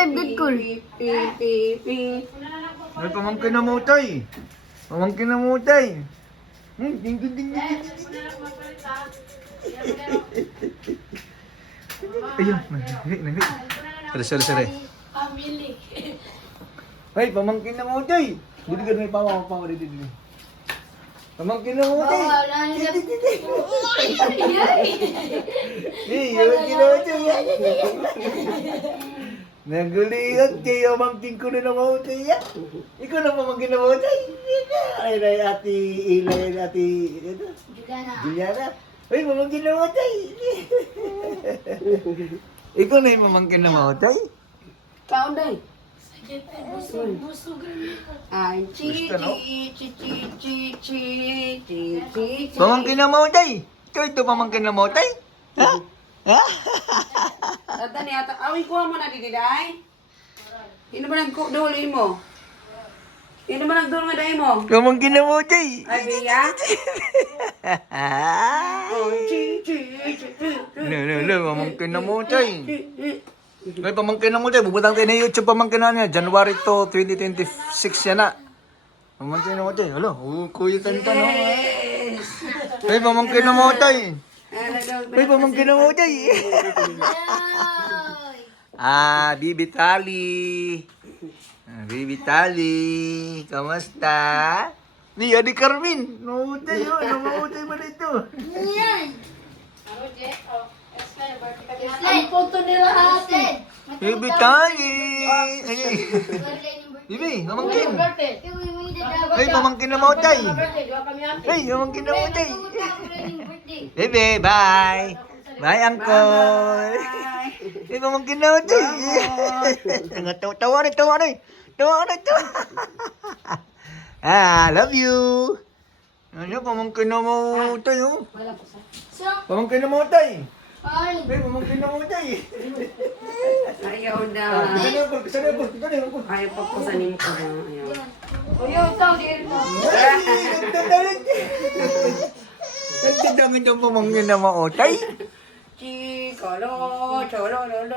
Good call. Ay, pamangkin na mo, tay. Pamangkin na mo, tay. Ding, ding, ding, ding, ding. Ayun, nahi. Sorry. Family. Ay, pamangkin na mo, tay. Dito ka may pawa dito. Pamangkin na mo, tay. Pamangkin na mo, tay. Nagulihan kayo, mangking ko na naman tayo. Ikaw na pamangkin na mo tayo. Ay, ati Ilay, ati Juliana. Ay, pamangkin na mo tayo. Ikaw na yung pamangkin na mo tayo. Kaon day. Busog. Ay, chi. Pamangkin na mo tayo. Ito pamangkin na mo tayo. Ha? Ha? Tata ni ata. Awin kuha mo na didi day. Ino ba nagduli mo? Ino ba nagduli nga day mo? Pamangkin na mo tayo. Ay, biya? Oh, chi. No, pamangkin na mo tayo. Ay, pamangkin na mo tayo. Bubutang tayo na YouTube pamangkin na niya. January 2, 2026 yan na. Pamangkin na mo tayo. Hala, kuya tanta no. Ay, pamangkin na mo tayo. Ay, pamangkin na mo tayo. Bibi Tali. Bibi Tali. Kamusta? Di, Adi Carmen. Namutay yun. Namutay ba dito? Yan. Ang punto nila ate. Bibi Tali. Bibi, pamangkin. Ay, pamangkin na mo tayo. Ay, pamangkin na mo tayo. Bebe, bye. Bye, uncle. Ay, pamangkin na mo tayo. Tawa na. Love you. Ano, pamangkin na mo tayo. Pamangkin na mo tayo. Ay, pamangkin na mo tayo. Ayaw na. Ayaw pa po sa nimo ko. Ayaw. Ayaw, tao din mo. Nagdadangin yung pamangkin na mo tayo. Chi, kolo, cholo, lolo.